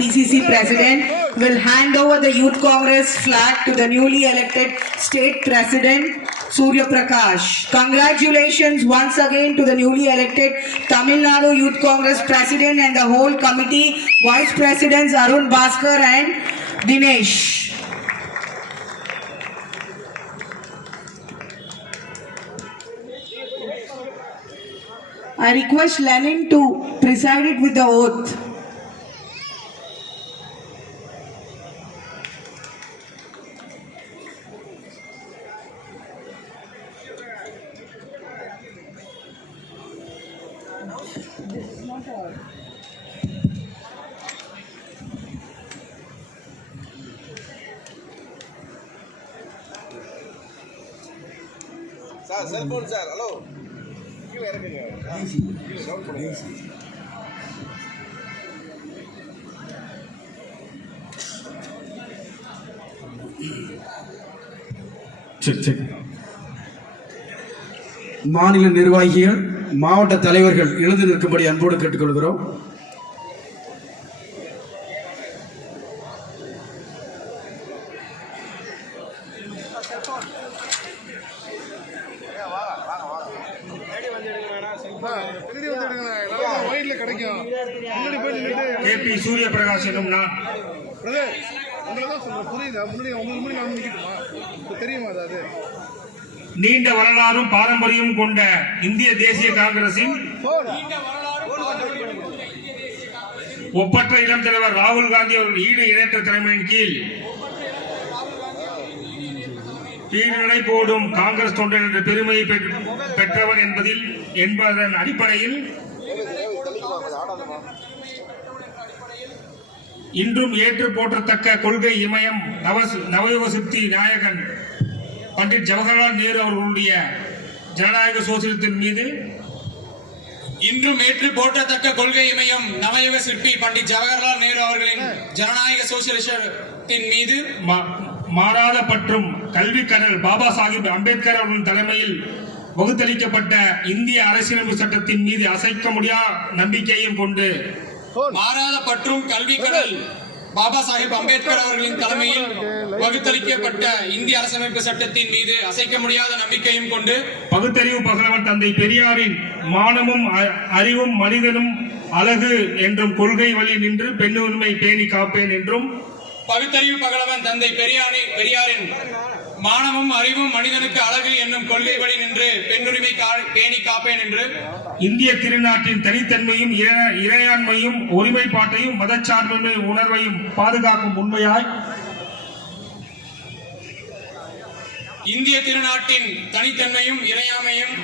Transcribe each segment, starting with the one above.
PCC President, will hand over the Youth Congress flag to the newly elected State President, Surya Prakash. Congratulations once again to the newly elected Tamil Nadu Youth Congress President and the whole committee, Vice Presidents Arun Bhaskar and Dinesh. I request Lenin to preside it with the oath. Cellphone sir hello கீழே இறக்குங்க. ஆ, கீழே down பண்ணுங்க. சரி சரி மாநில நிர்வாகிகள் மாவட்ட தலைவர்கள் எழுந்து நிற்கும்படி அன்போடு கேட்டுக்கொள்கிறோம். ஒயிட்ல கிடைக்கும். முன்னாடி போய் கே பி சூரிய பிரகாஷ் நான் பிரதர் உங்களை தான் சொல்றேன். புரியுதா? முன்னாடி உங்களுக்கு முன்னாடி நான் தெரியுமா அது நீண்ட வரலாறும் பாரம்பரியமும் கொண்ட இந்திய தேசிய காங்கிரசின் ஒப்பற்ற இளம் தலைவர் ராகுல் காந்தி அவர்கள் ஈடு இணையற்ற தலைமையின் கீழ் கீழ்நிலை போடும் காங்கிரஸ் தொண்டன் என்ற பெருமையை பெற்று- பெற்றவர் என்பதில் என்பதன் அடிப்படையில் இன்றும் ஏற்று போற்றத்தக்க கொள்கை இமயம் நவ நவயுக சித்தி நாயகன் பண்டிட் ஜவஹர்லால் நேரு அவர்களுடைய ஜனநாயக சோசியத்தின் மீது இன்றும் ஏற்று போற்றத்தக்க கொள்கை இமயம் நவயுக சிற்பி பண்டிட் ஜவஹர்லால் நேரு அவர்களின் ஜனநாயக சோசியலிசத்தின் மீது மா- மாறாத பற்றும் கல்வி கடல் பாபா சாஹிப் அம்பேத்கர் அவர்களின் தலைமையில் வகுத்தளிக்கப்பட்ட இந்திய அரசியலமைப்பு சட்டத்தின் மீது அசைக்க முடியா நம்பிக்கையும் கொண்டு மாறாத பற்றும் கல்வி கடல். பாபா சாஹிப் அம்பேத்கர் அவர்களின் தலைமையில் வகுத்தளிக்கப்பட்ட இந்திய அரசமைப்பு சட்டத்தின் மீது அசைக்க முடியாத நம்பிக்கையும் கொண்டு பகுத்தறிவு பகலவன் தந்தை பெரியாரின் மானமும் அ- அறிவும் மனிதனும் அழகு என்றும் கொள்கை வழி நின்று பெண்ணுரிமை பேணி காப்பேன் என்றும் பகுத்தறிவு பகலவன் தந்தை பெரியாரி பெரியாரின் மானமும் அறிவும் மனிதனுக்கு அழகு என்னும் கொள்கை வழி நின்று பெண்ணுரிமை பேணி காப்பேன் என்று. இந்திய திருநாட்டின் தனித்தன்மையும் இறை- இறையாண்மையும் ஒருமைப்பாட்டையும் மதச்சார்பின்மை உணர்வையும் பாதுகாக்கும் உண்மையாய். இந்திய திருநாட்டின் தனித்தன்மையும் இறையாமையும்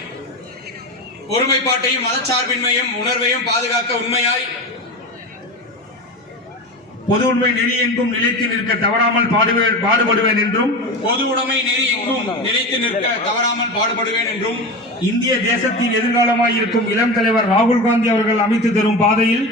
ஒருமைப்பாட்டையும் மதச்சார்பின்மையும் உணர்வையும் பாதுகாக்க உண்மையாய் பொது உண்மை நெறி எங்கும் நிலைத்து நிற்க தவறாமல் பாடுவே- பாடுபடுவேன் என்றும் பொது உடைமை நெறி எங்கும் நிலைத்து நிற்க தவறாமல் பாடுபடுவேன் என்றும் இந்திய தேசத்தின் எதிர்காலமாயிருக்கும் இளம் தலைவர் ராகுல் காந்தி அவர்கள் அமைத்து தரும் பாதையில்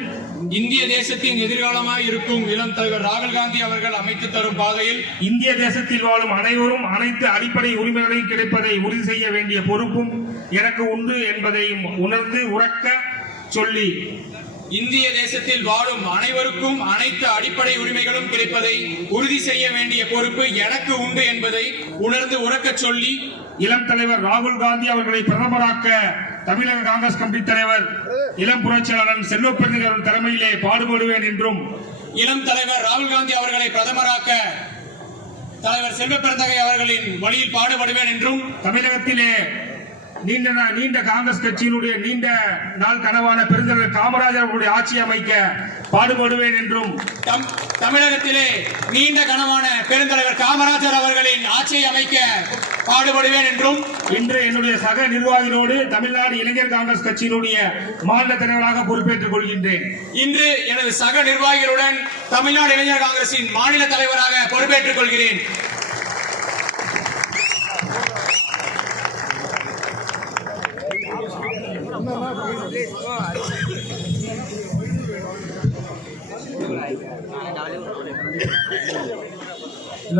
இந்திய தேசத்தின் எதிர்காலமாய் இருக்கும் இளம் தலைவர் ராகுல் காந்தி அவர்கள் அமைத்து தரும் பாதையில் இந்திய தேசத்தில் வாழும் அனைவரும் அனைத்து அடிப்படை உரிமைகளையும் கிடைப்பதை உறுதி செய்ய வேண்டிய பொறுப்பும் எனக்கு உண்டு என்பதையும் உணர்ந்து உறக்க சொல்லி இந்திய தேசத்தில் வாழும் அனைவருக்கும் அனைத்து அடிப்படை உரிமைகளும் கிடைப்பதை உறுதி செய்ய வேண்டிய பொறுப்பு எனக்கு உண்டு என்பதை உணர்ந்து உறக்கச் சொல்லி இளம் தலைவர் ராகுல் காந்தி அவர்களை பிரதமராக்க தமிழக காங்கிரஸ் கமிட்டி தலைவர் இளம் புரட்சியாளர் செல்வப்பெருந்தகை அவர்கள் தலைமையிலே பாடுபடுவேன் என்றும் இளம் தலைவர் ராகுல் காந்தி அவர்களை பிரதமராக்க தலைவர் செல்வ பெருந்தகை அவர்களின் வழியில் பாடுபடுவேன் என்றும் தமிழகத்திலே நீண்ட நீண்ட காங்கிரஸ் கட்சியினுடைய நீண்ட நாள் கனவான பெருந்தலைவர் காமராஜர் அவர்களுடைய ஆட்சி அமைக்க பாடுபடுவேன் என்றும் தம்- தமிழகத்திலே நீண்ட கனவான பெருந்தலைவர் காமராஜர் அவர்களின் ஆட்சியை அமைக்க பாடுபடுவேன் என்றும் இன்று என்னுடைய சக நிர்வாகிகளோடு தமிழ்நாடு இளைஞர் காங்கிரஸ் கட்சியினுடைய மாநில தலைவராக பொறுப்பேற்றுக் கொள்கின்றேன். இன்று எனது சக நிர்வாகிகளுடன் தமிழ்நாடு இளைஞர் காங்கிரசின் மாநில தலைவராக பொறுப்பேற்றுக் கொள்கிறேன்.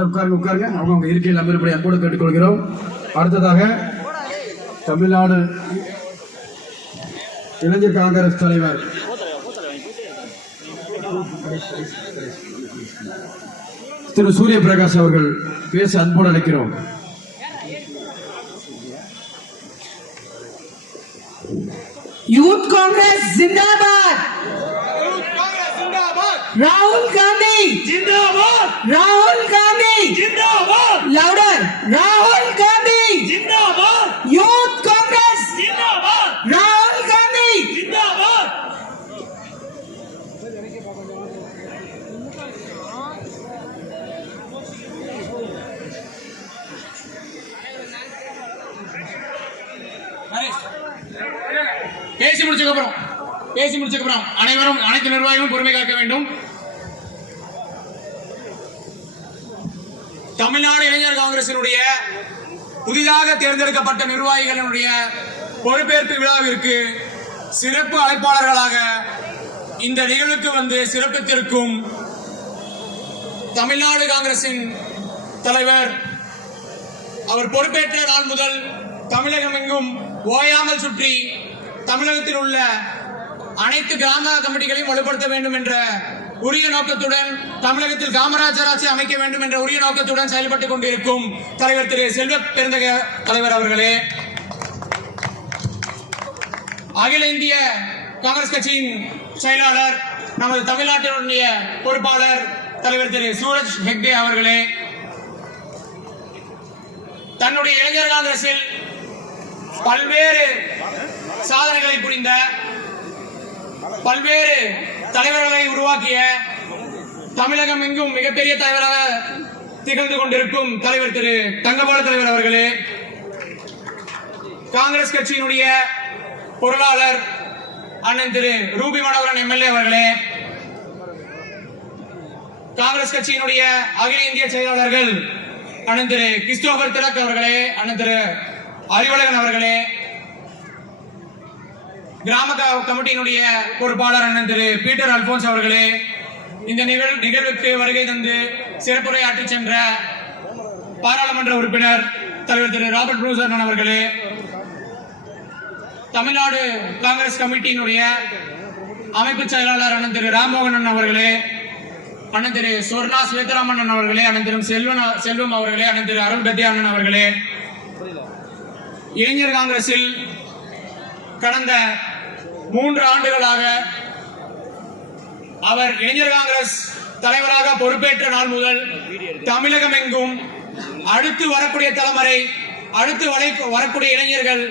உட்காருங்க உட்காருங்க. அவங்க அவங்க இருக்கையில் அமர்படி அன்போடு கேட்டுக்கொள்கிறோம். அடுத்ததாக தமிழ்நாடு இளைஞர் காங்கிரஸ் தலைவர். திரு சூரிய பிரகாஷ் அவர்கள் பேச அன்போடு அழைக்கிறோம். यूथ कांग्रेस जिंदाबाद। राहुल गांधी। जिंदाबाद। राहुल गांधी। जिंदाबाद। பேசி முடிச்சுக்கப்புறம் அனைவரும் அனைத்து நிர்வாகிகளும் பொறுமை காக்க வேண்டும். தமிழ்நாடு இளைஞர் காங்கிரசினுடைய புதிதாக தேர்ந்தெடுக்கப்பட்ட நிர்வாகிகளினுடைய பொறுப்பேற்பு விழாவிற்கு சிறப்பு அழைப்பாளர்களாக இந்த நிகழ்வுக்கு வந்து சிறப்பித்திருக்கும் தமிழ்நாடு காங்கிரசின் தலைவர். அவர் பொறுப்பேற்ற நாள் முதல் தமிழகம் எங்கும் ஓயாமல் சுற்றி தமிழகத்தில் உள்ள அனைத்து கிராம கமிட்டிகளையும் வலுப்படுத்த வேண்டும் என்ற உரிய நோக்கத்துடன் தமிழகத்தில் காமராஜர் ஆட்சி அமைக்க வேண்டும் என்ற உரிய நோக்கத்துடன் செயல்பட்டுக் கொண்டிருக்கும் தலைவர் திரு செல்வ பெருந்தக தலைவர் அவர்களே அகில இந்திய காங்கிரஸ் கட்சியின் செயலாளர் நமது தமிழ்நாட்டினுடைய பொறுப்பாளர் தலைவர் திரு சூரஜ் ஹெக்டே அவர்களே தன்னுடைய இளைஞர் காங்கிரஸில் பல்வேறு சாதனைகளை புரிந்த பல்வேறு தலைவர்களை உருவாக்கிய தமிழகம் எங்கும் மிகப்பெரிய தலைவராக திகழ்ந்து கொண்டிருக்கும் தலைவர் திரு தங்கபால தலைவர் அவர்களே காங்கிரஸ் கட்சியினுடைய பொருளாளர் அண்ணன் திரு ரூபி மனோகரன் எம்எல்ஏ அவர்களே காங்கிரஸ் கட்சியினுடைய அகில இந்திய செயலாளர்கள் அண்ணன் திரு கிறிஸ்டோபர் திலக் அவர்களே அண்ணன் திரு அறிவழகன் அவர்களே கிராம க- கமிட்டியினுடைய பொறுப்பாளர் அண்ணன் திரு பீட்டர் அல்போன்ஸ் அவர்களே இந்த நிகழ் நிகழ்வுக்கு வருகை தந்து சிறப்புரையாற்றி சென்ற பாராளுமன்ற உறுப்பினர் தலைவர் திரு ராபர்ட் ப்ரூஸ் அவர்களே தமிழ்நாடு காங்கிரஸ் கமிட்டியினுடைய அமைப்பு செயலாளர் அண்ணன் திரு ராம்மோகன் அவர்களே அண்ணன் திரு சுவர்ணா சுவேதராமன் அவர்களே அண்ணன் திரு செல்வன் செல்வம் அவர்களே அண்ணன் திரு அருள் கத்தியா அண்ணன் அவர்களே. இளைஞர் காங்கிரஸில் கடந்த மூன்று ஆண்டுகளாக அவர் இளைஞர் காங்கிரஸ் தலைவராக பொறுப்பேற்ற நாள் முதல் தமிழகம் எங்கும் அடுத்து வரக்கூடிய தலைமுறை அடுத்து வரை- வரக்கூடிய இளைஞர்கள்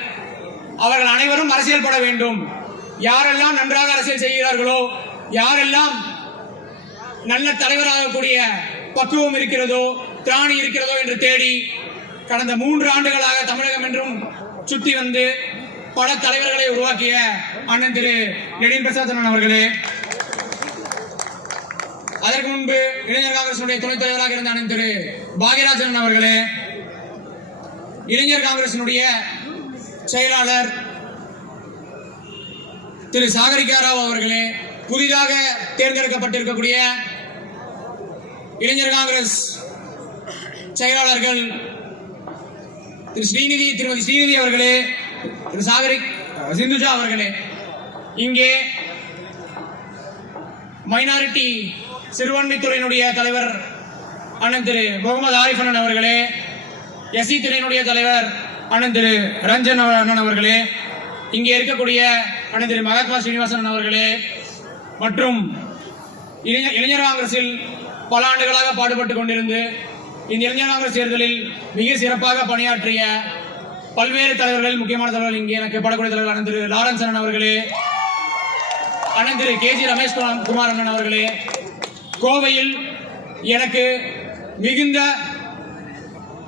அவர்கள் அனைவரும் அரசியல் பட வேண்டும். யாரெல்லாம் நன்றாக அரசியல் செய்கிறார்களோ யாரெல்லாம் நல்ல தலைவராகக்கூடிய பக்குவம் இருக்கிறதோ திராணி இருக்கிறதோ என்று தேடி கடந்த மூன்று ஆண்டுகளாக தமிழகம் என்றும் சுற்றி வந்து பல தலைவர்களை உருவாக்கிய அண்ணன் திரு எடின் பிரசாத் அண்ணன் அவர்களே. அதற்கு முன்பு இளைஞர் காங்கிரசுடைய துணைத் தலைவராக இருந்த அண்ணன் திரு பாகியராஜன் அவர்களே. இளைஞர் காங்கிரசினுடைய செயலாளர் திரு சாகரிகா ராவ் அவர்களே புதிதாக தேர்ந்தெடுக்கப்பட்டிருக்கக்கூடிய இளைஞர் காங்கிரஸ் செயலாளர்கள் திரு ஸ்ரீநிதி திருமதி ஸ்ரீநிதி அவர்களே திரு சாகரிக் சிந்துஜா அவர்களே. இங்கே மைனாரிட்டி சிறுபான்மைத்துறையினுடைய தலைவர் அண்ணன் திரு முகமது ஆரிஃப் அண்ணன் அவர்களே எஸ்சி துறையினுடைய தலைவர் அண்ணன் திரு ரஞ்சன் அண்ணன் அவர்களே இங்கே இருக்கக்கூடிய அண்ணன் திரு மகாத்மா ஸ்ரீனிவாசன் அவர்களே மற்றும் இளைஞர் இளைஞர் காங்கிரஸில் பல ஆண்டுகளாக பாடுபட்டு கொண்டிருந்து இந்த இளைஞர் காங்கிரஸ் தேர்தலில் மிக சிறப்பாக பணியாற்றிய பல்வேறு தலைவர்கள் முக்கியமான தலைவர்கள் இங்கே எனக்கு படக்கூடிய தலைவர் அண்ணன் திரு லாரன்ஸ் அண்ணன் அவர்களே அண்ணன் திரு கே ஜி ரமேஷ் குமார் அண்ணன் அவர்களே கோவையில் எனக்கு மிகுந்த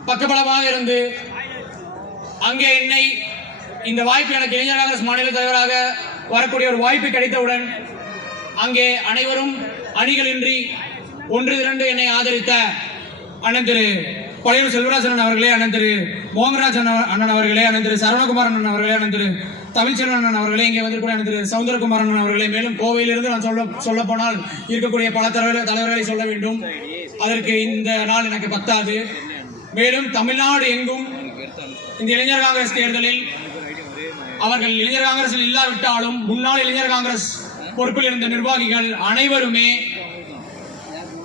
பக்கபலமாக இருந்து அங்கே என்னை இந்த வாய்ப்பு எனக்கு இளைஞர் காங்கிரஸ் மாநில தலைவராக வரக்கூடிய ஒரு வாய்ப்பு கிடைத்தவுடன் அங்கே அனைவரும் அணிகளின்றி ஒன்று இரண்டு என்னை ஆதரித்த அண்ணன் திரு பழையூர் செல்வராஜன் அவர்களே அண்ணன் திரு மோகன்ராஜ் அண்ணன் அண்ணன் அவர்களே அண்ணன் திரு சரவணகுமார் அண்ணன் அவர்களே அண்ணன் திரு தமிழ்ச்செல்வன் அவர்களே இங்கே வந்திருக்கூடிய அண்ணன் திரு சவுந்தரகுமார் அவர்களே மேலும் கோவையிலிருந்து நான் சொல்ல சொல்ல போனால் இருக்கக்கூடிய பல தலைவர் தலைவர்களை சொல்ல வேண்டும். அதற்கு இந்த நாள் எனக்கு பத்தாது. மேலும் தமிழ்நாடு எங்கும் இந்த இளைஞர் காங்கிரஸ் தேர்தலில் அவர்கள் இளைஞர் காங்கிரஸில் இல்லாவிட்டாலும் முன்னாள் இளைஞர் காங்கிரஸ் பொறுப்பில் இருந்த நிர்வாகிகள் அனைவருமே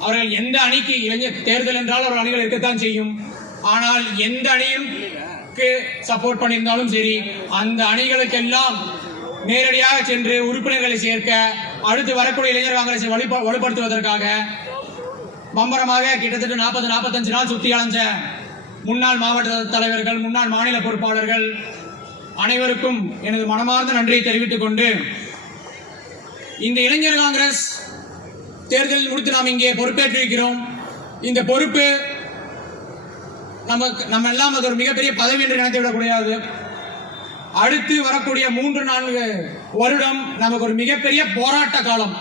அவர்கள் எந்த அணிக்கு இளைஞர் தேர்தல் என்றால் அவர்கள் அணிகள் இருக்கத்தான் செய்யும். ஆனால் எந்த அணியும் சப்போர்ட் பண்ணியிருந்தாலும் சரி அந்த அணிகளுக்கெல்லாம் நேரடியாக சென்று உறுப்பினர்களை சேர்க்க அடுத்து வரக்கூடிய இளைஞர் காங்கிரஸை வலுப்படுத்துவதற்காக பம்பரமாக கிட்டத்தட்ட நாற்பது நாற்பத்தஞ்சு நாள் சுத்தி அலைஞ்ச முன்னாள் மாவட்ட தலைவர்கள் முன்னாள் மாநில பொறுப்பாளர்கள் அனைவருக்கும் எனது மனமார்ந்த நன்றியை தெரிவித்துக் கொண்டு இந்த இளைஞர் காங்கிரஸ் தேர்தலில் முடித்து நாம் இங்கே பொறுப்பேற்றிருக்கிறோம். இந்த பொறுப்பு நமக்கு நம்ம எல்லாம் அது ஒரு மிகப்பெரிய பதவி என்று நினைத்து விடக்கூடாது அடுத்து வரக்கூடிய மூன்று நான்கு வருடம் நமக்கு ஒரு மிகப்பெரிய போராட்ட காலம்.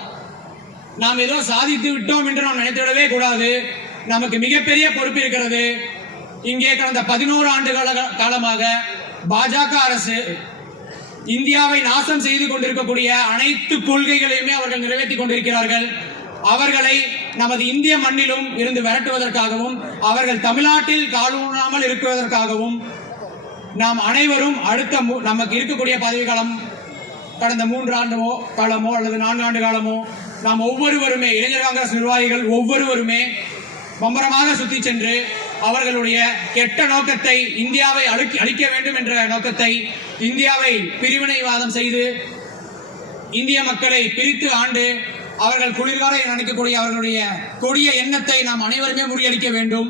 நாம் ஏதோ சாதித்து விட்டோம் என்று நாம் நினைத்து விடவே கூடாது. நமக்கு மிகப்பெரிய பொறுப்பு இருக்கிறது. இங்கே கடந்த பதினோரு ஆண்டு கால காலமாக பாஜக அரசு இந்தியாவை நாசம் செய்து கொண்டிருக்கக்கூடிய அனைத்து கொள்கைகளையுமே அவர்கள் நிறைவேற்றி கொண்டிருக்கிறார்கள். அவர்களை நமது இந்திய மண்ணிலும் இருந்து விரட்டுவதற்காகவும் அவர்கள் தமிழ்நாட்டில் காலூனாமல் இருக்குவதற்காகவும் நாம் அனைவரும் அடுத்த நமக்கு இருக்கக்கூடிய பதவி காலம் கடந்த மூன்று ஆண்டுமோ காலமோ அல்லது நான்கு ஆண்டு காலமோ நாம் ஒவ்வொருவருமே இளைஞர் காங்கிரஸ் நிர்வாகிகள் ஒவ்வொருவருமே பம்பரமாக சுத்தி சென்று அவர்களுடைய கெட்ட நோக்கத்தை இந்தியாவை அழுக்கி அழிக்க வேண்டும் என்ற நோக்கத்தை இந்தியாவை பிரிவினைவாதம் செய்து இந்திய மக்களை பிரித்து ஆண்டு அவர்கள் குளிர்கால நினைக்கக்கூடிய அவர்களுடைய கொடிய எண்ணத்தை நாம் அனைவருமே முறியடிக்க வேண்டும்.